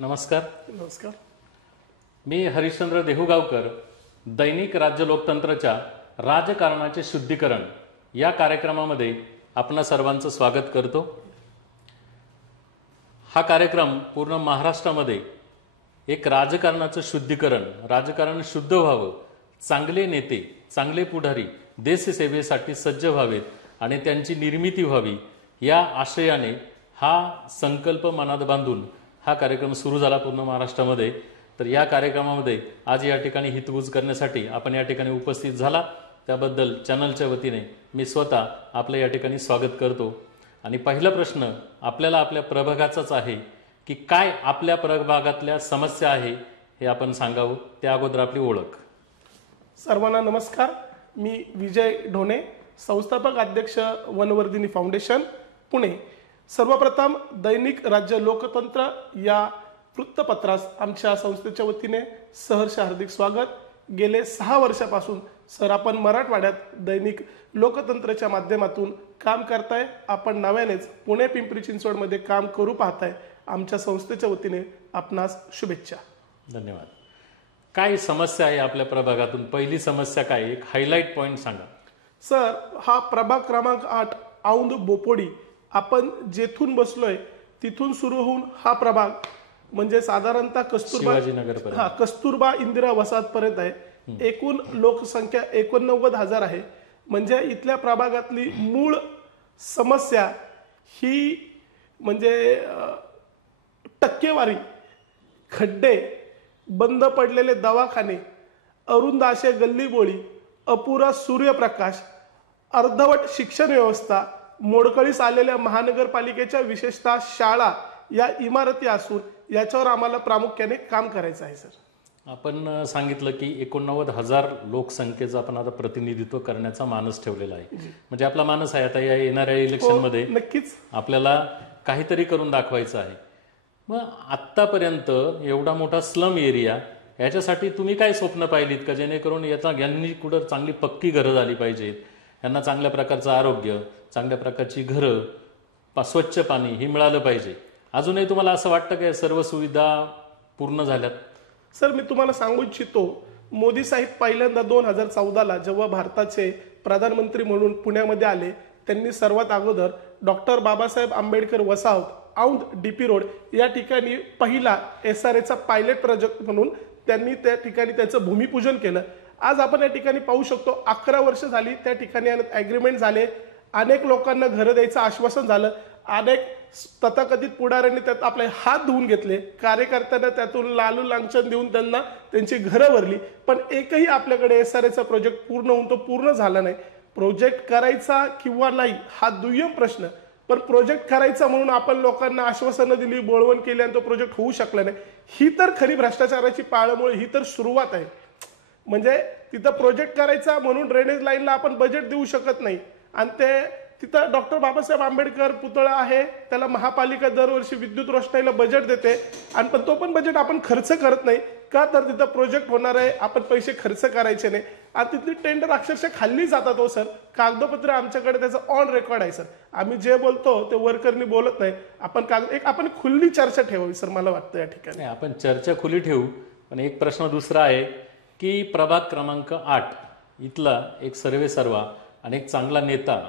नमस्कार. नमस्कार. मी हरिश्चंद्र देहुगावकर. दैनिक राज्य लोकतंत्रच्या राजकारणाचे शुद्धीकरण या कार्यक्रमामध्ये आपणा सर्वांचं स्वागत करतो. हा कार्यक्रम पूर्ण महाराष्ट्रामध्ये एक राजकारणाचं शुद्धीकरण, राजकारण शुद्ध व्हावं, चांगले नेते, चांगले पुढारी देशसेवेसाठी सज्ज व्हावेत आणि त्यांची निर्मिती व्हावी या आशयाने हा संकल्प मनात बांधून हा कार्यक्रम सुरू झाला पूर्ण महाराष्ट्रामध्ये. तर या कार्यक्रमामध्ये आज या ठिकाणी हितगुज करण्यासाठी आपण या ठिकाणी उपस्थित झाला त्याबद्दल चॅनलच्या वतीने मी स्वतः आपलं या ठिकाणी स्वागत करतो. आणि पहिला प्रश्न आपल्याला आपल्या प्रभागाचाच आहे की काय आपल्या प्रभागातल्या समस्या आहे हे आपण सांगावं. त्या अगोदर आपली ओळख. सर्वांना नमस्कार. मी विजय ढोणे, संस्थापक अध्यक्ष वनवर्धिनी फाउंडेशन पुणे. सर्वप्रथम दैनिक राज्य लोकतंत्र या वृत्तपत्रास आमच्या संस्थेच्या वतीने सहर्ष हार्दिक स्वागत. गेले 6 वर्षापासून सर आपण मराठवाड्यात दैनिक लोकतंत्रच्या माध्यमातून काम करताय. आपण नव्यानेच पुणे पिंपरी चिंचवडमध्ये काम करू पाहताय. आमच्या संस्थेच्या वतीने आपणास शुभेच्छा. धन्यवाद. काय समस्या आहे आपल्या प्रभागातून? पहिली समस्या काय, एक हायलाइट पॉइंट सांगा. सर, हा प्रभाग क्रमांक 8 औंध बोपोडी, आपण जेथून बसलोय तिथून सुरू होऊन हा प्रभाग म्हणजे साधारणतः कस्तुरबा इंदिरा वसाहतपर्यंत आहे. एकूण लोकसंख्या 89,000 आहे. म्हणजे इथल्या प्रभागातली मूळ समस्या ही म्हणजे टक्केवारी, खड्डे, बंद पडलेले दवाखाने, अरुंद असे गल्लीबोळी, अपुरा सूर्यप्रकाश, अर्धवट शिक्षण व्यवस्था, मोडकळीस आलेल्या महानगरपालिकेच्या विशेषतः शाळा या इमारती असून याच्यावर आम्हाला प्रामुख्याने काम करायचं आहे. सर, आपण सांगितलं की 89,000 लोकसंख्येचं आपण आता प्रतिनिधित्व करण्याचा मानस ठेवलेला आहे. म्हणजे आपला मानस आहे आता या येणाऱ्या इलेक्शन मध्ये नक्कीच आपल्याला काहीतरी करून दाखवायचं आहे. मग आतापर्यंत एवढा मोठा स्लम एरिया, याच्यासाठी तुम्ही काय स्वप्न पाहिलीत का जेणेकरून यांनी कुठं चांगली पक्की घरं झाली पाहिजेत, यांना चांगल्या प्रकारचं आरोग्य, चांगल्या प्रकारची घरं, स्वच्छ पाणी हे मिळालं पाहिजे. अजूनही तुम्हाला असं वाटतं की सर्व सुविधा पूर्ण झाल्यात? सर, मी तुम्हाला सांगू इच्छितो, मोदी साहेब पहिल्यांदा 2014ला जेव्हा भारताचे प्रधानमंत्री म्हणून पुण्यामध्ये आले, त्यांनी सर्वात अगोदर डॉक्टर बाबासाहेब आंबेडकर वसाहत औंध DP रोड या ठिकाणी पहिला SRAचा पायलट प्रोजेक्ट म्हणून त्यांनी त्या ठिकाणी त्याचं भूमिपूजन केलं. आज आपण या ठिकाणी पाहू शकतो 11 वर्ष झाली त्या ठिकाणी ॲग्रीमेंट झाले, अनेक लोकांना घरं द्यायचं आश्वासन झालं, अनेक तथाकथित पुढाऱ्यांनी त्यात आपले हात धुवून घेतले, कार्यकर्त्यांना त्यातून लालू लांछन देऊन त्यांना त्यांची घरं भरली. पण एकही आपल्याकडे SRAचा प्रोजेक्ट पूर्ण होऊन तो पूर्ण झाला नाही. प्रोजेक्ट करायचा किंवा नाही हा दुय्यम प्रश्न, पण प्रोजेक्ट करायचा म्हणून आपण लोकांना आश्वासनं दिली, बोळवण केली आणि तो प्रोजेक्ट होऊ शकला नाही. ही तर खरी भ्रष्टाचाराची पाळमुळे, ही तर सुरुवात आहे. म्हणजे तिथं प्रोजेक्ट करायचा म्हणून ड्रेनेज लाईनला आपण बजेट देऊ शकत नाही आणि ते तिथं डॉक्टर बाबासाहेब आंबेडकर पुतळा आहे, त्याला महापालिका दरवर्षी विद्युत रोषणाईला बजेट देते आणि पण तो पण बजेट आपण खर्च करत नाही का, तर तिथं प्रोजेक्ट होणार आहे, आपण पैसे खर्च करायचे नाही आणि तिथली टेंडर अक्षरशः खाल्ली जातात. हो सर, कागदपत्र आमच्याकडे त्याचं ऑन रेकॉर्ड आहे. सर, आम्ही जे बोलतो ते वर्करनी बोलत नाही. आपण खुली चर्चा ठेवावी सर, मला वाटतं या ठिकाणी. आपण चर्चा खुली ठेवू, पण एक प्रश्न दुसरा आहे की प्रभाग क्रमांक 8 इथला एक सर्वेसर्वा आणि एक चांगला नेता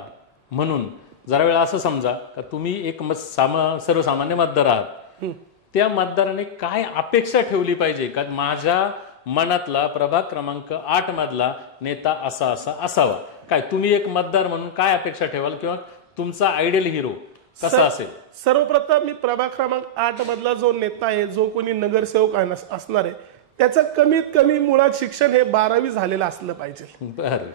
म्हणून जरा वेळा असं समजा का तुम्ही एक सर्वसामान्य मतदार आहात, त्या मतदाराने काय अपेक्षा ठेवली पाहिजे का माझ्या मनातला प्रभाग क्रमांक 8 मधला नेता असा असावा, काय तुम्ही एक मतदार म्हणून काय अपेक्षा ठेवाल किंवा तुमचा आयडियल हिरो कसा असेल? सर्वप्रथम मी प्रभाग क्रमांक 8 मधला जो नेता आहे, जो कोणी नगरसेवक असणार आहे, त्याचं कमीत कमी मुळात शिक्षण हे 12वी झालेलं असलं पाहिजे. बरं,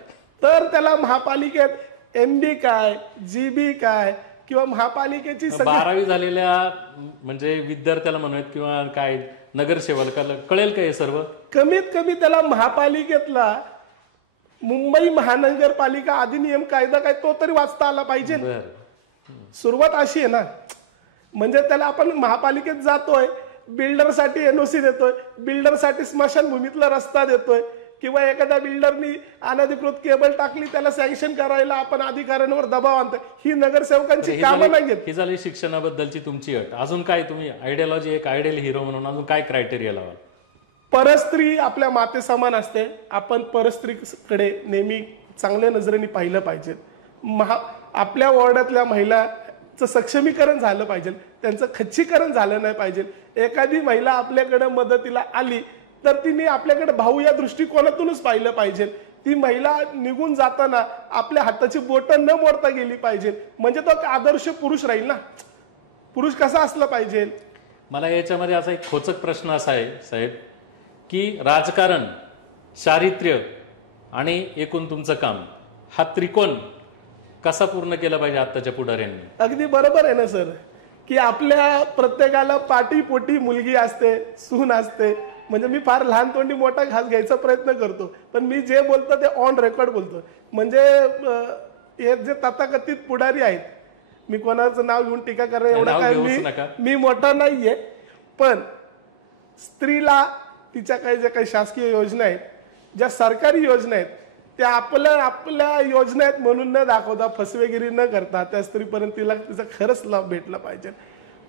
तर त्याला महापालिकेत MB काय, GB काय किंवा महापालिकेची 12वी झालेल्या म्हणजे विद्यार्थ्याला म्हणूयात किंवा काय नगरसेवकाला कळेल का हे सर्व? कमीत कमी त्याला महापालिकेतला मुंबई महानगरपालिका अधिनियम कायदा काय तो तरी वाचता आला पाहिजे. सुरुवात अशी आहे ना, म्हणजे त्याला आपण महापालिकेत जातोय, बिल्डरसाठी NOC देतोय, बिल्डरसाठी स्मशानभूमीतला रस्ता देतोय किंवा एखाद्या बिल्डरनी अनधिकृत केबल टाकली त्याला सँक्शन करायला आपण अधिकाऱ्यांवर दबाव आणतो, ही नगरसेवकांची कामं नाहीयेत. ही झाली शिक्षणाबद्दलची तुमची अट. अजून काय तुम्ही आयडियोलॉजी, एक आयडियल हिरो म्हणून अजून काय क्रायटेरिया लावाल? परस्त्री आपल्या माते समान असते. आपण परस्त्रीकडे नेहमी चांगल्या नजरेने पाहिलं पाहिजे. आपल्या वॉर्डातल्या महिलाचं सक्षमीकरण झालं पाहिजे, त्यांचं खच्चीकरण झालं नाही पाहिजे. एखादी महिला आपल्याकडे मदतीला आली तर तिने आपल्याकडे भाऊ या दृष्टिकोनातूनच पाहिलं पाहिजे. ती महिला निघून जाताना आपल्या हाताची बोटं न मोडता गेली पाहिजे, म्हणजे तो एक आदर्श पुरुष राहील ना. पुरुष कसा असला पाहिजे? मला याच्यामध्ये असा एक खोचक प्रश्न असा आहे साहेब, की राजकारण, चारित्र्य आणि एकूण तुमचं काम, हा त्रिकोण कसा पूर्ण केला पाहिजे आत्ताच्या पुढाऱ्यांनी? अगदी बरोबर आहे ना सर, की आपल्या प्रत्येकाला पाठीपोटी मुलगी असते, सून असते. म्हणजे मी फार लहान तोंडी मोठा घास घ्यायचा प्रयत्न करतो, पण मी जे बोलतो ते ऑन रेकॉर्ड बोलतो. म्हणजे हे जे तथाकथित पुढारी आहेत, मी कोणाचं नाव घेऊन टीका करणार एवढा काय मी मोठा नाहीये, पण स्त्रीला तिच्या काही ज्या काही शासकीय योजना आहेत, ज्या सरकारी योजना आहेत, त्या आपल्या योजना आहेत म्हणून न दाखवता, फसवेगिरी न करता त्या स्त्रीपर्यंत तिचा खरंच लाभ भेटला पाहिजे.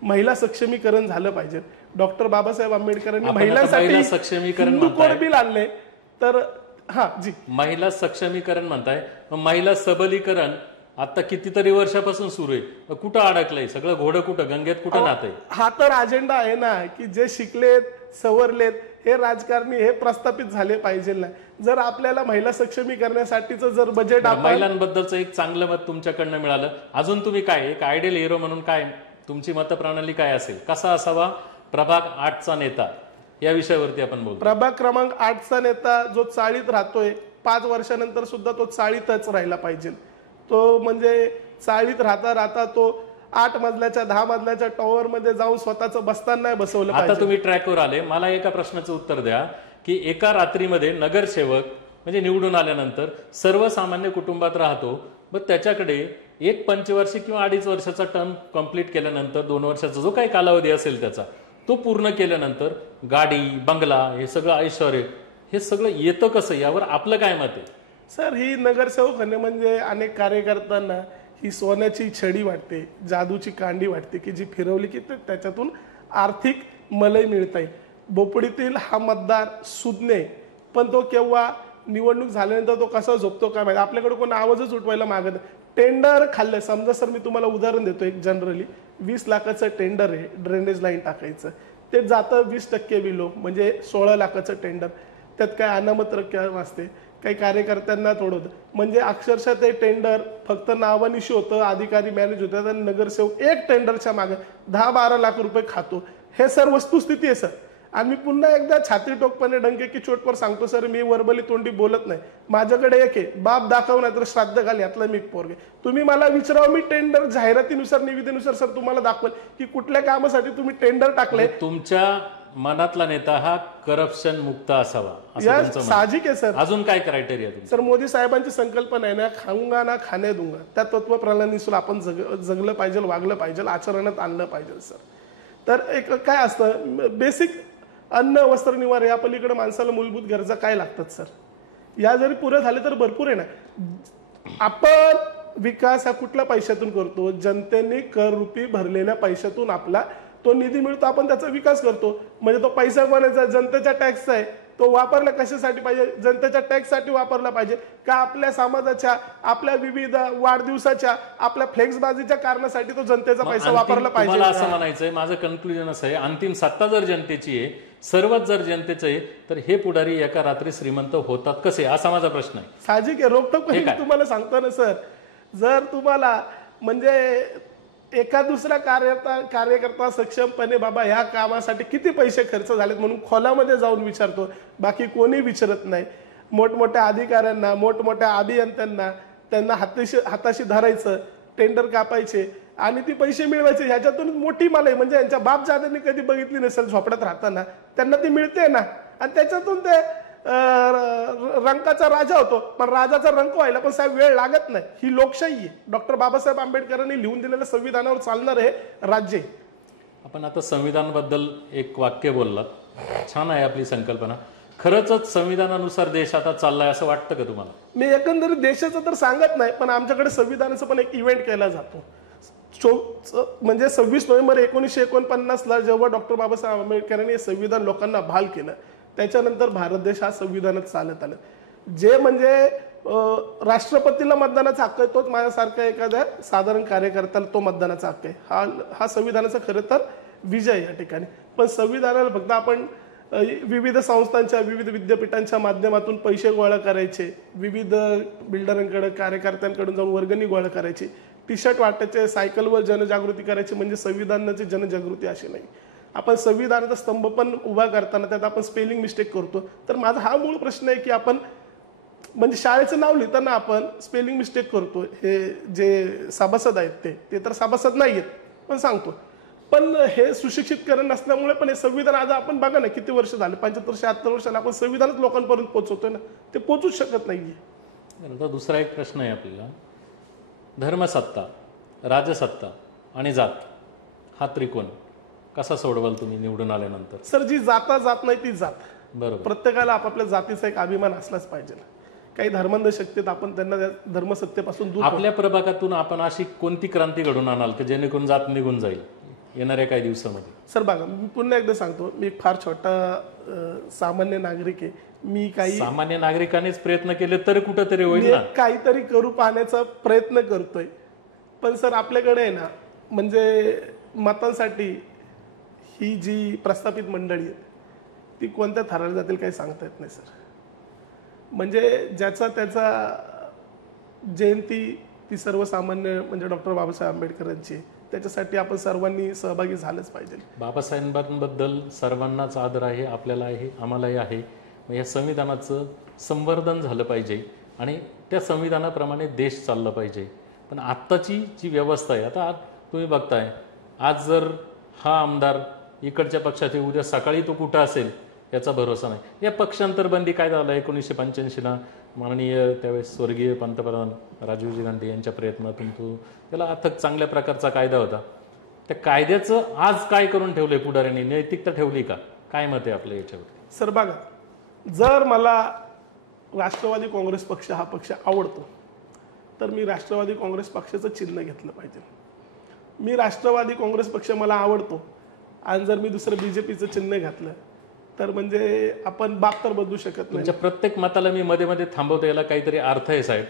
महिला सक्षमीकरण झालं पाहिजे. डॉक्टर बाबासाहेब आंबेडकरांनी महिलांसाठी सक्षमीकरण कोड बिल आणले. तर हा जी महिला सक्षमीकरण म्हणताय, महिला सबलीकरण आता कितीतरी वर्षापासून सुरू आहे, कुठं अडकलंय सगळं? घोडं कुठं, गंगेत कुठं नातंय? हा तर अजेंडा आहे ना, की जे शिकलेत, सवरलेत हे राजकारणी हे प्रस्थापित झाले पाहिजे ना. जर आपल्याला महिला सक्षमीकरणासाठीचं जर बजेट, महिलांबद्दलचं एक चांगलं मत तुमच्याकडनं मिळालं. अजून तुम्ही काय एक आयडियल हिरो म्हणून काय तुमची मतप्रणाली काय असेल? कसा असावा प्रभाग 8चा नेता, या विषयावरती आपण बोलतो. प्रभाग क्रमांक 8चा नेता जो चाळीत राहतोय, 5 वर्षानंतर सुद्धा तो चाळीतच राहिला पाहिजे. तो म्हणजे चाळीत राहता राहता तो 8 मजल्याच्या 10 मजल्याच्या टॉवर मध्ये जाऊन स्वतःचं बसताना नाही बसवलं पाहिजे. आता तुम्ही ट्रॅकवर आले, मला एका प्रश्नाचं उत्तर द्या, की एका रात्रीमध्ये नगरसेवक म्हणजे निवडून आल्यानंतर सर्वसामान्य कुटुंबात राहतो, मग त्याच्याकडे एक पंचवार्षिक किंवा 2.5 वर्षाचा टर्म कंप्लीट केल्यानंतर 2 वर्षाचा जो काही कालावधी असेल त्याचा तो पूर्ण केल्यानंतर गाडी, बंगला, हे सगळं ऐश्वर्य, हे सगळं येतं कसं? यावर आपलं काय मत आहे? सर, ही नगरसेवक होणे म्हणजे अनेक कार्यकर्त्यांना ही सोन्याची छडी वाटते, जादूची कांडी वाटते, की जी फिरवली की त्याच्यातून आर्थिक मलई मिळते. बोपडीतील हा मतदार सुज्ञ, पण तो केव्हा निवडणूक झाल्यानंतर तो कसा झोपतो काय माहिती. आपल्याकडे कोण आवाजच उठवायला मागत नाही. टेंडर खाल्लं, समजा सर मी तुम्हाला उदाहरण देतो एक जनरली, 20 लाखाचं टेंडर आहे ड्रेनेज लाईन टाकायचं, ते जातं 20% बिलो, म्हणजे 16 लाखाचं टेंडर. त्यात काय अनामत रक्कम असते, काही कार्यकर्त्यांना थोडं होतं, म्हणजे अक्षरशः ते टेंडर फक्त नावानिशी होतं, अधिकारी मॅनेज होतात आणि नगरसेवक एक टेंडरच्या मागे 10-12 लाख रुपये खातो. हे सर वस्तुस्थिती आहे सर. आणि मी पुन्हा एकदा छाती टोकपणे डंके की चोटवर सांगतो सर, मी वर्बली तोंडी बोलत नाही. माझ्याकडे एक आहे, बाप दाखव नाही तर श्राद्ध घाल, यातला मी एक पोरगे. तुम्ही मला विचारावं, मी टेंडर जाहिरातीनुसार, निविदेनुसार सर तुम्हाला दाखवेल की कुठल्या कामासाठी तुम्ही टेंडर टाकले. तुमच्या मनातला नेता हा करप्शन मुक्त असावा या साहजिक आहे सर. अजून काय क्रायटेरिया? सर, मोदी साहेबांची संकल्पना आहे ना, खाऊंगा ना खाणे दूंगा, त्या तत्व प्रणालीनुसार आपण जगलं पाहिजे, वागलं पाहिजे, आचरणात आणलं पाहिजे सर. तर एक काय असतं, बेसिक अन्न, वस्त्र, निवार, या पलीकडे माणसाला मूलभूत गरजा काय लागतात सर, या जरी पुरे झाले तर भरपूर आहे ना. आपण विकास हा कुठल्या पैशातून करतो? जनतेने कर रूपी भरलेल्या पैशातून आपला तो निधी मिळतो, आपण त्याचा विकास करतो. म्हणजे तो पैसा कोणाचा? जनतेच्या टॅक्सचा आहे. तो वापरला कशासाठी पाहिजे? जनतेच्या टॅक्ससाठी वापरला पाहिजे का आपल्या समाजाच्या, आपल्या विविध वाढदिवसाच्या, आपल्या फ्लेक्सबाजीच्या कारणासाठी तो जनतेचा पैसा वापरला पाहिजे? मला असं म्हणायचंय, माझं कन्क्लुजन असं आहे, अंतिम सत्ता जर जनतेची आहे, सर्वच जर जनतेचं आहे, तर हे पुढारी एका रात्री श्रीमंत होतात कसे, असा माझा प्रश्न आहे. साहजिक आहे. रोखठोक तुम्हाला सांगतो ना सर, जर तुम्हाला म्हणजे एका दुसरा कार्यकर्ता सक्षमपणे बाबा ह्या कामासाठी किती पैसे खर्च झालेत म्हणून खोलामध्ये जाऊन विचारतो, बाकी कोणी विचारत नाही. मोठमोठ्या अधिकाऱ्यांना, मोठमोठ्या अभियंत्यांना त्यांना हाताशी धरायचं, टेंडर कापायचे आणि ती पैसे मिळवायचे. ह्याच्यातून मोठी मालई म्हणजे यांच्या बाप जाद्यांनी कधी बघितली नसेल झोपड्यात राहताना, त्यांना ती मिळते ना. आणि त्याच्यातून ते रंकाचा राजा होतो, पण राजाचा रंक व्हायला पण साहेब वेळ लागत नाही. ही लोकशाही आहे. डॉक्टर बाबासाहेब आंबेडकरांनी लिहून दिलेल्या संविधानावर चालणार हे राज्य आहे. आपण आता संविधानाबद्दल एक वाक्य बोललात, छान आहे आपली संकल्पना. खरंच संविधानानुसार देश आता चाललाय असं वाटतं का तुम्हाला? मी एकंदरीत देशाचं तर सांगत नाही, पण आमच्याकडे संविधानाचा पण एक इव्हेंट केला जातो. म्हणजे 26 नोव्हेंबर 1949ला जेव्हा डॉक्टर बाबासाहेब आंबेडकरांनी संविधान लोकांना बहाल केलं, त्याच्यानंतर भारत देश हा संविधानात चालत आला. जे म्हणजे राष्ट्रपतीला मतदानाचा हक्क आहे, तोच माझ्यासारखा एखाद्या साधारण कार्यकर्त्याला तो मतदानाचा हक्क आहे. हा संविधानाचा खरं तर विजय या ठिकाणी. पण संविधानाला फक्त आपण विविध संस्थांच्या, विविध विद्यापीठांच्या माध्यमातून पैसे गोळा करायचे, विविध बिल्डरांकडे, कार्यकर्त्यांकडून जाऊन वर्गणी गोळा करायची, टी शर्ट वाटायचे, सायकलवर जनजागृती करायची, म्हणजे संविधानाची जनजागृती अशी नाही. आपण संविधानाचा स्तंभ पण उभा करताना त्यात आपण स्पेलिंग मिस्टेक करतो. तर माझा हा मूळ प्रश्न आहे की आपण म्हणजे शाळेचं नाव लिहिताना आपण स्पेलिंग मिस्टेक करतो. हे जे सभासद आहेत ते तर सभासद नाही आहेत, पण सांगतो. पण हे सुशिक्षितकरण नसल्यामुळे पण हे संविधान आज आपण बघा ना, किती वर्ष झाले, 75-76 वर्षाला आपण संविधानच लोकांपर्यंत पोहोचवतोय ना, ते पोहोचूच शकत नाहीये. आता दुसरा एक प्रश्न आहे आपल्याला, धर्मसत्ता, राजसत्ता आणि जात हा त्रिकोण कसा सोडवाल तुम्ही निवडून आल्यानंतर? सर, जी जात नाही ती जात. बरोबर. प्रत्येकाला आपापल्या जातीचा एक अभिमान असलाच पाहिजे. काही धर्मांध शक्तीत आपण त्यांना धर्मसत्तेपासून दूर. आपल्या प्रभागातून आपण अशी कोणती क्रांती घडून आणाल की जेणेकरून जात निघून जाईल येणाऱ्या काही दिवसामध्ये? सर बघा, मी पुन्हा एकदा सांगतो, मी फार छोटा सामान्य नागरिक आहे. मी काही सामान्य नागरिकांनीच प्रयत्न केले तर कुठंतरी होईल ना. काहीतरी करू पाहण्याचा प्रयत्न करतोय. पण सर आपल्याकडे आहे ना, म्हणजे मतांसाठी ही जी प्रस्थापित मंडळी आहे ती कोणत्या थराला जातील काही सांगता येत नाही सर. म्हणजे ज्याचा त्याचा जयंती ती सर्वसामान्य म्हणजे डॉक्टर बाबासाहेब आंबेडकरांची, त्याच्यासाठी आपण सर्वांनी सहभागी झालंच पाहिजे. बाबासाहेबांबद्दल सर्वांनाच आदर आहे, आपल्याला आहे, आम्हालाही आहे. या संविधानाचं संवर्धन झालं पाहिजे आणि त्या संविधानाप्रमाणे देश चालला पाहिजे. पण आत्ताची जी व्यवस्था आहे, आता तुम्ही बघताय, आज जर हा आमदार इकडच्या पक्षात आहे, उद्या सकाळी तो कुठं असेल याचा भरोसा नाही. या पक्षांतरबंदी काय झालं 1985ला माननीय त्यावेळेस स्वर्गीय पंतप्रधान राजीवजी गांधी यांच्या प्रयत्नातून तो त्याला अथक चांगल्या प्रकारचा कायदा होता. त्या कायद्याचं आज काय करून ठेवलंय पुढाऱ्यांनी? नैतिकता ठेवली का? काय मत आहे आपलं याच्यावर? सर बघा, जर मला राष्ट्रवादी काँग्रेस पक्ष हा पक्ष आवडतो तर मी राष्ट्रवादी काँग्रेस पक्षाचं चिन्ह घेतलं पाहिजे. मी राष्ट्रवादी काँग्रेस पक्ष मला आवडतो आणि जर मी दुसरं बीजेपीचं चिन्ह घातलं तर म्हणजे आपण बाप तर बदलू शकत नाही. तुमच्या प्रत्येक मताला मी मध्ये मध्ये थांबवतो, याला काहीतरी अर्थ आहे साहेब.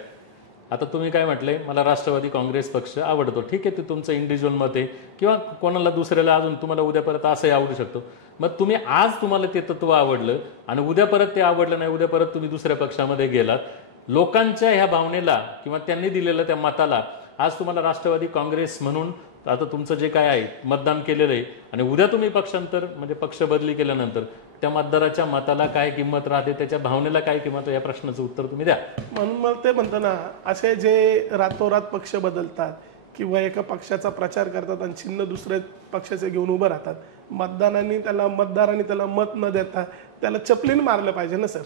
आता तुम्ही काय म्हटलंय, मला राष्ट्रवादी काँग्रेस पक्ष आवडतो, ठीक आहे, ते तुमचं इंडिव्हिज्युअल मत आहे, किंवा कोणाला दुसऱ्याला अजून तुम्हाला उद्या परत असंही आवडू शकतो. मग तुम्ही आज तुम्हाला ते तत्व आवडलं आणि उद्या परत ते आवडलं नाही, उद्या परत तुम्ही दुसऱ्या पक्षामध्ये गेलात. लोकांच्या ह्या भावनेला किंवा त्यांनी दिलेल्या त्या मताला आज तुम्हाला राष्ट्रवादी काँग्रेस म्हणून आता तुमचं जे काय आहे मतदान केलेलं आहे आणि उद्या तुम्ही पक्षांतर म्हणजे पक्ष बदली केल्यानंतर त्या मतदाराच्या मताला काय किंमत राहते, त्याच्या भावनेला काय किंमत, या प्रश्नाचं उत्तर तुम्ही द्या. म्हणून मला ते म्हणतो ना, असे जे रातोरात पक्ष बदलतात किंवा एका पक्षाचा प्रचार करतात आणि चिन्ह दुसऱ्या पक्षाचे घेऊन उभं राहतात, मतदारांनी त्याला मत न देता त्याला चपलीने मारलं पाहिजे ना सर.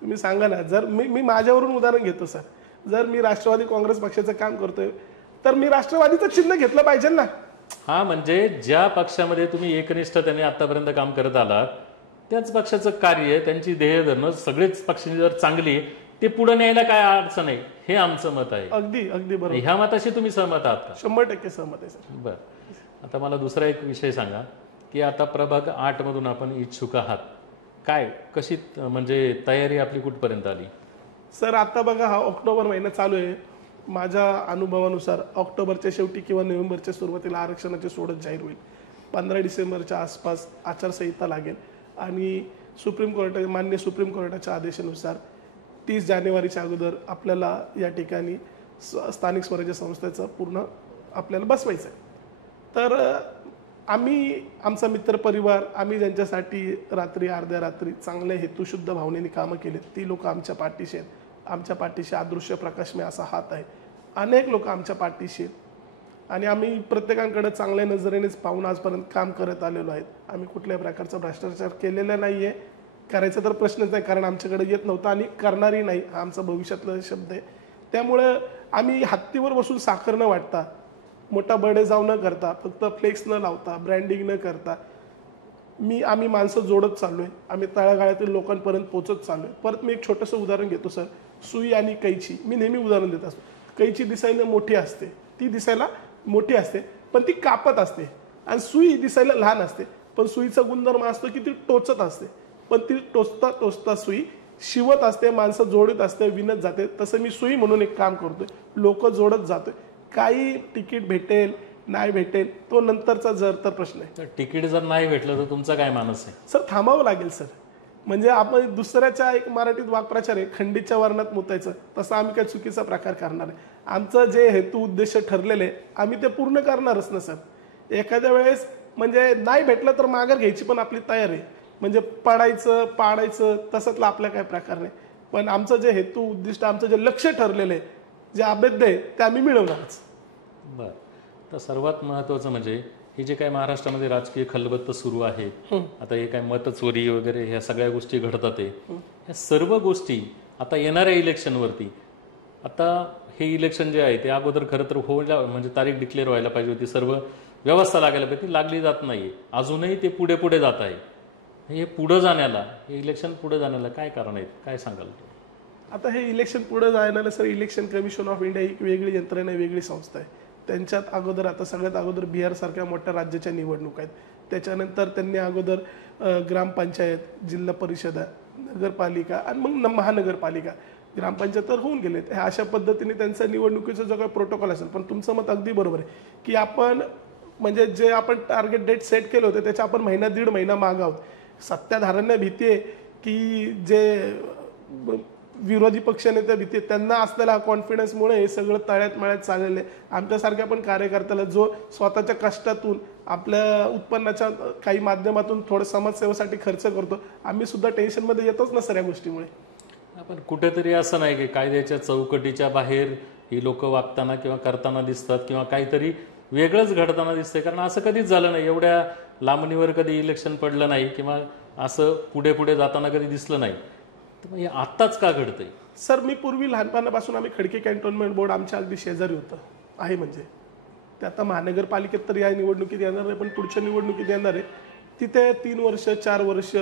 तुम्ही सांगा ना, जर मी माझ्यावरून उदाहरण घेतो सर, जर मी राष्ट्रवादी काँग्रेस पक्षाचं काम करतोय तर मी राष्ट्रवादीचं चिन्ह घेतलं पाहिजे ना. हा, म्हणजे ज्या पक्षामध्ये तुम्ही एकनिष्ठतेने आतापर्यंत काम करत आलात त्याच पक्षाचं कार्य, त्यांची ध्येय धरणं सगळेच पक्षांची जर चांगली ते पुढे न्यायला काय अडचण आहे, हे आमचं मत आहे. अगदी अगदी बरोबर. ह्या मताशी तुम्ही सहमत आहात का? 100% सहमत आहे सर. बरं, आता मला दुसरा एक विषय सांगा की आता प्रभाग 8 मधून आपण इच्छुक आहात, काय कशी म्हणजे तयारी आपली कुठपर्यंत आली? सर आता बघा, हा ऑक्टोबर महिना चालू आहे. माझ्या अनुभवानुसार ऑक्टोबरच्या शेवटी किंवा नोव्हेंबरच्या सुरुवातीला आरक्षणाची सोडत जाहीर होईल. 15 डिसेंबरच्या आसपास आचारसंहिता लागेल आणि माननीय सुप्रीम कोर्टाच्या आदेशानुसार 30 जानेवारीच्या अगोदर आपल्याला या ठिकाणी स्थानिक स्वराज्य संस्थेचं पूर्ण आपल्याला बसवायचं आहे. तर आमचा मित्रपरिवार, आम्ही ज्यांच्यासाठी रात्री अर्ध्या रात्री चांगल्या हेतुशुद्ध भावनेने कामं केलेत, ती लोक आमच्या पाठीशी आहेत. आमच्या पाठीशी अदृश्य प्रकाशमय असा हात आहे. अनेक लोक आमच्या पाठीशी आहेत आणि आम्ही प्रत्येकाकडे चांगल्या नजरेनेच पाहून आजपर्यंत काम करत आलेलो आहेत. आम्ही कुठल्याही प्रकारचा भ्रष्टाचार केलेला नाही आहे, करायचा तर प्रश्नच नाही, कारण आमच्याकडे येत नव्हता आणि करणारही नाही, हा आमचा भविष्यातला शब्द आहे. त्यामुळं आम्ही हत्तीवर बसून साखर न वाटता, मोठा बडे जाऊ न करता, फक्त फ्लेक्स न लावता, ब्रँडिंग न करता, आम्ही माणसं जोडत चाललोय, आम्ही तळागाळातील लोकांपर्यंत पोहोचत चाललोय. परत मी एक छोटंसं उदाहरण घेतो सर. सुई आणि कैची, मी नेहमी उदाहरण देत असतो. कैची दिसायला मोठी असते, ती दिसायला मोठी असते पण ती कापत असते, आणि सुई दिसायला लहान असते पण सुईचा गुणधर्म असतो की ती टोचत असते. पण ती टोचता टोचता सुई शिवत असते, माणसं जोडत असते, विणत जाते. तसं मी सुई म्हणून एक काम करतोय, लोक जोडत जातोय. काही तिकीट भेटेल नाही भेटेल तो नंतरचा जर तर प्रश्न आहे. तर तिकीट जर नाही भेटलं तर तुमचा काय मानस आहे? सर थांबावं लागेल सर. म्हणजे आपण दुसऱ्याच्या, एक मराठीत वाक्प्रचार आहे, खंडीच्या वर्णात मुतायचं, तसं आम्ही काही चुकीचा प्रकार करणार आहे. आमचं जे हेतू उद्देश ठरलेले आम्ही ते पूर्ण करणारच ना सर. एखाद्या वेळेस म्हणजे नाही भेटलं तर माघार घ्यायची पण आपली तयार आहे. म्हणजे पडायचं पाडायचं तसंतला आपला काय प्रकार नाही. पण आमचं जे हेतू उद्दिष्ट, आमचं जे लक्ष्य ठरलेलं आहे, जे अभेद्य आहे ते आम्ही मिळवणारच. बरं, तर सर्वात महत्त्वाचं म्हणजे हे जे काय महाराष्ट्रामध्ये राजकीय खलबत्त सुरू आहे, आता हे काय मतचोरी वगैरे ह्या सगळ्या गोष्टी घडतात आहे, ह्या सर्व गोष्टी आता येणाऱ्या इलेक्शनवरती, आता हे इलेक्शन जे आहे ते अगोदर खरं तर व्हायला, म्हणजे तारीख डिक्लेअर व्हायला पाहिजे होती, सर्व व्यवस्था लागायला पाहिजे, ती लागली जात नाही. अजूनही ते पुढे पुढे जात आहे. हे पुढं जाण्याला, हे इलेक्शन पुढे जाण्याला काय कारण आहेत, काय सांगाल? आता हे इलेक्शन पुढे जायला sir, election commission of India ही वेगळी यंत्रणा, वेगळी संस्था आहे. त्यांच्यात अगोदर, आता सगळ्यात अगोदर बिहारसारख्या मोठ्या राज्याच्या निवडणूक आहेत. त्याच्यानंतर त्यांनी अगोदर ग्रामपंचायत, जिल्हा परिषद, नगरपालिका आणि मग महानगरपालिका, ग्रामपंचायत तर होऊन गेलेत. अशा पद्धतीने त्यांचा निवडणुकीचा जो काही प्रोटोकॉल असेल. पण तुमचं मत अगदी बरोबर आहे की आपण म्हणजे जे आपण टार्गेट डेट सेट केले होते त्याच्या आपण महिना दीड महिना मागे आहोत. सत्ताधाऱ्यांना भीती आहे की जे विरोधी पक्षनेते भीती, त्यांना असलेल्या कॉन्फिडन्समुळे हे सगळं तळ्यात मळ्यात चाललेलं आहे. आमच्यासारख्या पण कार्यकर्त्याला जो स्वतःच्या कष्टातून, आपल्या उत्पन्नाच्या काही माध्यमातून थोडं समाजसेवेसाठी खर्च करतो, आम्ही सुद्धा टेन्शनमध्ये येतोच ना सर या गोष्टीमुळे. पण कुठेतरी असं नाही की कायद्याच्या चौकटीच्या बाहेर ही लोक वागताना किंवा करताना दिसतात किंवा काहीतरी वेगळंच घडताना दिसतंय? कारण असं कधीच झालं नाही, एवढ्या लांबणीवर कधी इलेक्शन पडलं नाही किंवा असं पुढे पुढे जाताना कधी दिसलं नाही. तर हे आत्ताच का घडतंय? सर मी पूर्वी लहानपणापासून, आम्ही खडकी कॅन्टोन्मेंट बोर्ड आमच्या अगदी शेजारी होतं आहे. म्हणजे ते आता महानगरपालिकेत तर या निवडणुकीत येणार नाही पण पुढच्या निवडणुकीत येणार आहे. तिथे 3 वर्ष 4 वर्ष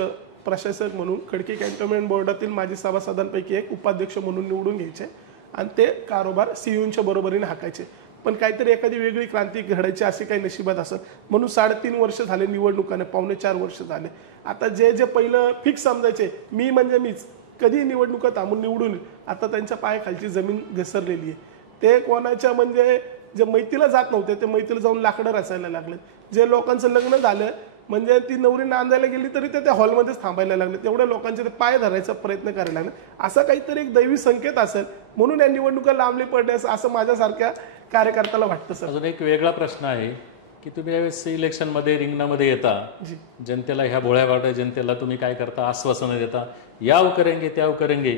प्रशासक म्हणून खडकी कॅन्टोन्मेंट बोर्डातील माजी सभासदांपैकी एक उपाध्यक्ष म्हणून निवडून घ्यायचे आणि ते कारभार सीयूंच्या बरोबरीने हाकायचे. पण काहीतरी एखादी वेगळी क्रांती घडायची अशी काही नशिबात असत म्हणून 3.5 वर्ष झाले निवडणुकाने, 3.25 वर्ष झाले. आता जे जे पहिलं फिक्स समजायचे मी म्हणजे मीच, कधी निवडणुका थांबून निवडून, आता त्यांच्या पायाखालची जमीन घसरलेली आहे. ते कोणाच्या म्हणजे जे मैतीला जात नव्हते ते मैतीला जाऊन लाकडं रचायला लागले. जे लोकांचं लग्न झालं म्हणजे ती नवरी नांदायला गेली तरी ते त्या हॉलमध्येच थांबायला लागले. तेवढ्या लोकांचे ते पाय धरायचा प्रयत्न करायला लागले. असा काहीतरी एक दैवी संकेत असेल म्हणून या निवडणुका लांबली पडण्यास असं माझ्यासारख्या कार्यकर्त्याला वाटतं सर. अजून एक वेगळा प्रश्न आहे की तुम्ही यावेळेस इलेक्शनमध्ये रिंगणामध्ये येता, जनतेला, ह्या भोळ्याभाट्या जनतेला तुम्ही काय करता? आश्वासनं देता, याव करेंगे त्याव करेंगे,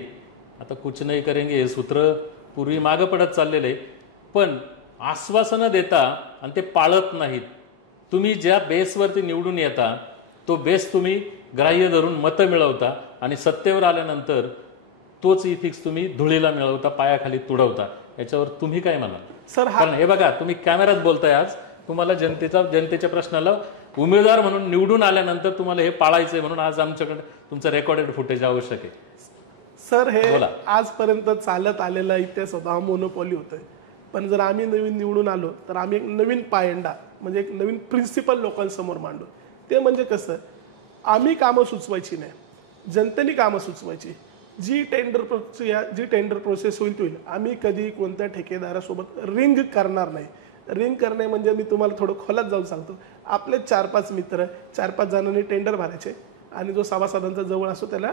आता कुछ नाही करेंगे हे सूत्र पूर्वी मागं पडत चाललेलं आहे. पण आश्वासनं देता आणि ते पाळत नाहीत. तुम्ही ज्या बेसवरती निवडून येता तो बेस तुम्ही ग्राह्य धरून मतं मिळवता आणि सत्तेवर आल्यानंतर तोच इथिक्स तुम्ही धुळीला मिळवता, पायाखाली तुडवता. याच्यावर तुम्ही काय म्हणाल सर? कारण हे बघा, तुम्ही कॅमेऱ्यात बोलताय आज, तुम्हाला जनतेच्या प्रश्नाला उमेदवार म्हणून निवडून आल्यानंतर तुम्हाला हे पाळायचंय म्हणून आज आमच्याकडे तुमचं रेकॉर्डेड फुटेज आवश्यक आहे. सर हे आजपर्यंत चालत आलेला इतिहास होता, हा मोनोपॉली होतोय. पण जर आम्ही नवीन निवडून आलो तर आम्ही एक नवीन पायंडा म्हणजे एक नवीन प्रिन्सिपल लोकांसमोर मांडू. ते म्हणजे कसं, आम्ही कामं सुचवायची नाही, जनतेने कामं सुचवायची. जी टेंडर प्रोसेस होईल आम्ही कधी कोणत्या ठेकेदारासोबत रिंग करणार नाही. रिंग करणे म्हणजे मी तुम्हाला थोडं खोलात जाऊन सांगतो. आपले 4-5 मित्र 4-5 जणांनी टेंडर भरायचे आणि जो सभासदांचा जवळ असतो त्याला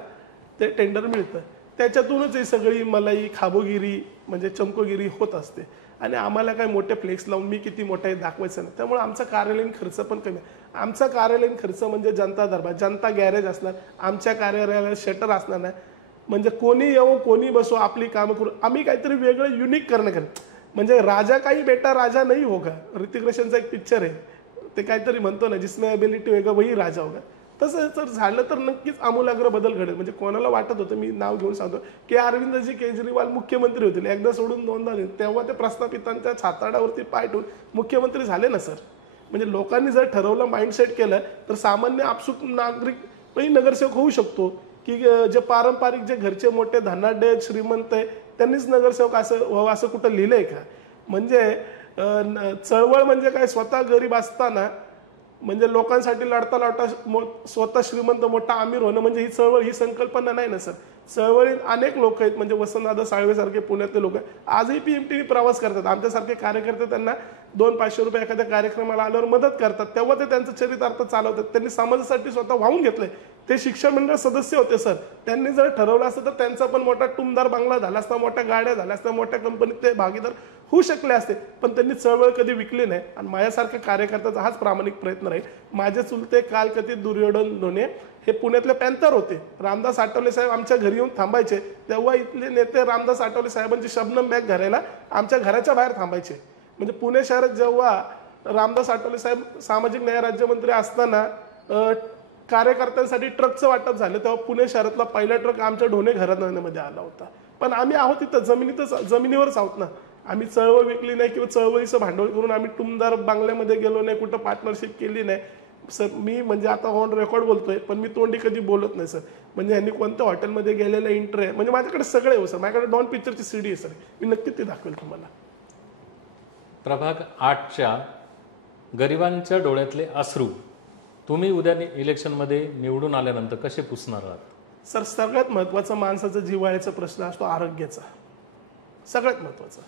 ते टेंडर मिळतं. त्याच्यातूनच ही सगळी मलाई खाबोगिरी म्हणजे चमकोगिरी होत असते. आणि आम्हाला काय मोठे फ्लेक्स लावून मी किती मोठा आहे दाखवायचं नाही. त्यामुळे आमचा कार्यालयीन खर्च पण कमी आहे. आमचा कार्यालयीन खर्च म्हणजे जनता दरबार, जनता गॅरेज असणार, आमच्या कार्यालयाला शटर असणार नाही. म्हणजे कोणी येऊ कोणी बसो आपली कामं करू. आम्ही काहीतरी वेगळं युनिक करणं म्हणजे राजा काही बेटा राजा नाही होगा, ऋतिक रोशनचा एक पिक्चर आहे, ते काहीतरी म्हणतो ना, जिसमें एबिलिटी होगा वही राजा होगा. तसं जर झालं तर नक्कीच आमूलाग्र बदल घडेल. म्हणजे कोणाला वाटत होतं, मी नाव घेऊन सांगतो की अरविंदजी केजरीवाल मुख्यमंत्री होतील, एकदा सोडून दोनदा, तेव्हा ते प्रस्थापितांच्या छाताडावरती पाय ठेवून मुख्यमंत्री झाले ना सर. म्हणजे लोकांनी जर ठरवलं, माइंडसेट केलं, तर सामान्य आपसूक नागरिक नगरसेवक होऊ शकतो. की जे पारंपरिक जे घरचे मोठे धनाढ्य श्रीमंत आहे त्यांनीच नगरसेवक असं कुठं लिहिलंय का? म्हणजे चळवळ म्हणजे काय, स्वतः गरीब असताना म्हणजे लोकांसाठी लढता लढता स्वतः श्रीमंत मोठा आमिर होणं म्हणजे ही चळवळ, ही संकल्पना नाही ना सर. चळवळीत अनेक लोक आहेत, म्हणजे वसंतदादा साळवे सारखे पुण्यातले लोक आजही PMTने प्रवास करतात. आमच्यासारखे कार्यकर्ते त्यांना 200-500 रुपये एखाद्या कार्यक्रमाला आल्यावर मदत करतात, तेव्हा ते त्यांचं चरितार्थ चालवतात. त्यांनी समाजासाठी स्वतः वाहून घेतलंय. ते शिक्षण मंडळ सदस्य होते सर. त्यांनी जर ठरवलं असतं तर त्यांचा पण मोठा टुमदार बंगला झाला असता, मोठ्या गाड्या झाल्या असत्या, मोठ्या कंपनीत ते भागीदार होऊ शकले असते. पण त्यांनी चळवळ कधी विकली नाही आणि माझ्यासारख्या कार्यकर्त्याचा हाच प्रामाणिक प्रयत्न राहील. माझे चुलते कालकथित दुर्योधन धोने हे पुण्यातले पॅन्थर होते. रामदास आठवले साहेब आमच्या घरी येऊन थांबायचे, तेव्हा इथले नेते रामदास आठवले साहेबांची शबनम बॅग घरायला आमच्या घराच्या बाहेर थांबायचे. म्हणजे पुणे शहरात जेव्हा रामदास आठवले साहेब सामाजिक न्याय राज्यमंत्री असताना कार्यकर्त्यांसाठी ट्रकचं वाटप झालं, तेव्हा पुणे शहरातला पहिला ट्रक आमच्या ढोणे घराण्यामध्ये आला होता. पण आम्ही आहोत तिथं जमिनीवरच आहोत ना. आम्ही चळवळ विकली नाही किंवा चळवळीचं भांडवल करून आम्ही टुमदार बांगल्यामध्ये गेलो नाही, कुठं पार्टनरशिप केली नाही सर. मी म्हणजे आता ऑन रेकॉर्ड बोलतोय, पण मी तोंडी कधी बोलत नाही सर. म्हणजे यांनी कोणत्या हॉटेलमध्ये गेलेलं इंटर आहे, म्हणजे माझ्याकडे सगळे आहे सर. माझ्याकडे डॉन पिक्चरची CD आहे सर. मी नक्की ते दाखवेल तुम्हाला. प्रभाग 8च्या गरिबांच्या डोळ्यातले अश्रू तुम्ही उद्या इलेक्शनमध्ये निवडून आल्यानंतर कसे पुसणार आहात? सर सगळ्यात महत्त्वाचा माणसाचा जिव्हाळ्याचा प्रश्न असतो आरोग्याचा, सगळ्यात महत्त्वाचा.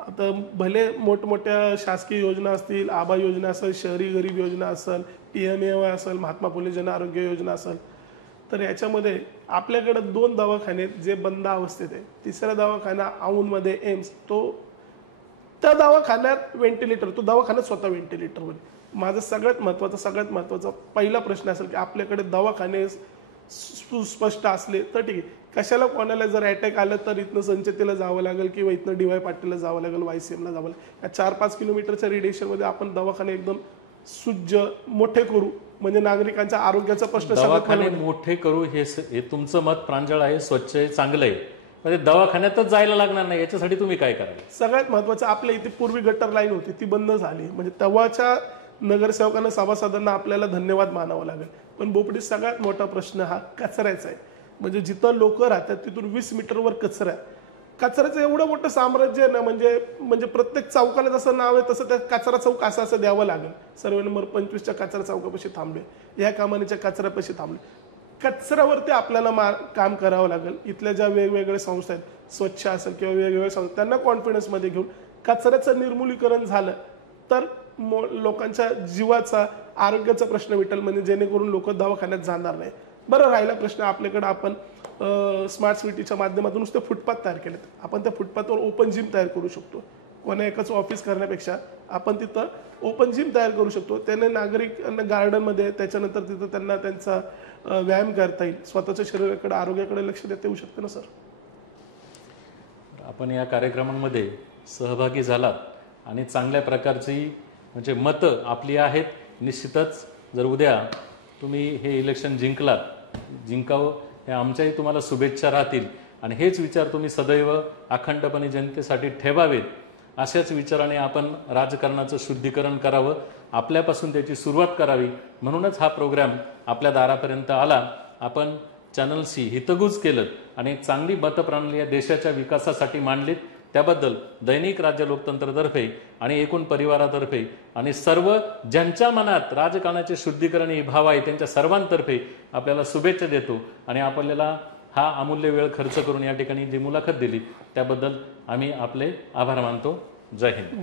आता भले मोठमोठ्या शासकीय योजना असतील, आभा योजना असेल, शहरी गरीब योजना असेल, PMAY असेल, महात्मा फुले जन आरोग्य योजना असेल, तर याच्यामध्ये आपल्याकडे 2 दवाखाने जे बंद अवस्थेत आहे. तिसरा दवाखाना औंधमध्ये एम्स, त्या दवाखान्यात व्हेंटिलेटर, तो दवाखान्यात स्वतः व्हेंटिलेटरवर. माझा सगळ्यात महत्त्वाचा पहिला प्रश्न असेल की आपल्याकडे दवाखाने सुस्पष्ट असले तर ठीक आहे. कशाला कोणाला जर अटॅक आलं तर इथनं संचेतीला जावं लागेल किंवा इथनं DY पाटीलला जावं लागेल, YCMला जावं लागेल. या 4-5 किलोमीटरच्या रेडिएशनमध्ये आपण दवाखाने एकदम सुज्ज मोठे करू, म्हणजे नागरिकांच्या आरोग्याचा प्रश्न. दवाखाने मोठे करू हे तुमचं मत प्रांजळ आहे, स्वच्छ आहे, चांगलं आहे. म्हणजे दवाखान्यातच जायला लागणार नाही, याच्यासाठी तुम्ही काय कराल? सगळ्यात महत्त्वाचं, आपल्या इथे पूर्वी गटर लाईन होती, ती बंद झाली. म्हणजे तेव्हाच्या नगरसेवकांना, सभासदांना आपल्याला धन्यवाद मानावं लागेल. पण बोपडीत सगळ्यात मोठा प्रश्न हा कचऱ्याचा आहे. म्हणजे जिथं लोक राहतात तिथून 20 मीटरवर कचऱ्याचं एवढं मोठं साम्राज्य आहे ना. म्हणजे प्रत्येक चौकाला जसं नाव आहे तसं त्या कचरा चौक असं द्यावं लागेल. सर्वे नंबर 25च्या कचरा चौकापाशी थांबले, या कामानीच्या कचऱ्यापाशी थांबले. कचऱ्यावरती आपल्याला काम करावं लागेल. इथल्या ज्या वेगवेगळ्या संस्था आहेत, स्वच्छ असेल किंवा वेगवेगळ्या संस्था, त्यांना कॉन्फिडन्समध्ये घेऊन कचऱ्याचं निर्मूलीकरण झालं तर लोकांच्या जीवाचा, आरोग्याचा प्रश्न मिटेल. म्हणजे जेणेकरून लोक दवाखान्यात जाणार नाही. बरं, राहिला प्रश्न आपल्याकडे, आपण स्मार्ट सिटीच्या माध्यमातून नुसते फुटपाथ तयार केलेत. आपण त्या फुटपाथवर ओपन जिम तयार करू शकतो. कोणा एकाच ऑफिस करण्यापेक्षा आपण तिथं ओपन जिम तयार करू शकतो. त्याने नागरिकांना गार्डनमध्ये, त्याच्यानंतर तिथं त्यांना त्यांचा व्यायाम करता येईल. स्वतःच्या शरीराकडे, आरोग्याकडे लक्ष देता येऊ शकतं ना सर. आपण या कार्यक्रमांमध्ये सहभागी झालात आणि चांगल्या प्रकारची म्हणजे मतं आपली आहेत. निश्चितच जर उद्या तुम्ही हे इलेक्शन जिंकावं हे आमच्याही तुम्हाला शुभेच्छा राहतील. आणि हेच विचार तुम्ही सदैव अखंडपणे जनतेसाठी ठेवावेत. अशाच विचाराने आपण राजकारणाचं शुद्धीकरण करावं, आपल्यापासून त्याची सुरुवात करावी. म्हणूनच हा प्रोग्राम आपल्या दारापर्यंत आला. आपण चॅनलशी हितगुज केलं आणि चांगली मतप्रणाली या देशाच्या विकासासाठी मांडलीत. त्याबद्दल दैनिक राज्य लोकतंत्रतर्फे आणि एकूण परिवारातर्फे आणि सर्व ज्यांच्या मनात राजकारणाचे शुद्धीकरण ही भाव आहे त्यांच्या सर्वांतर्फे आपल्याला शुभेच्छा देतो. आणि आपल्याला हा अमूल्य वेळ खर्च करून या ठिकाणी जी मुलाखत दिली त्याबद्दल आम्ही आपले आभार मानतो. जय हिंद.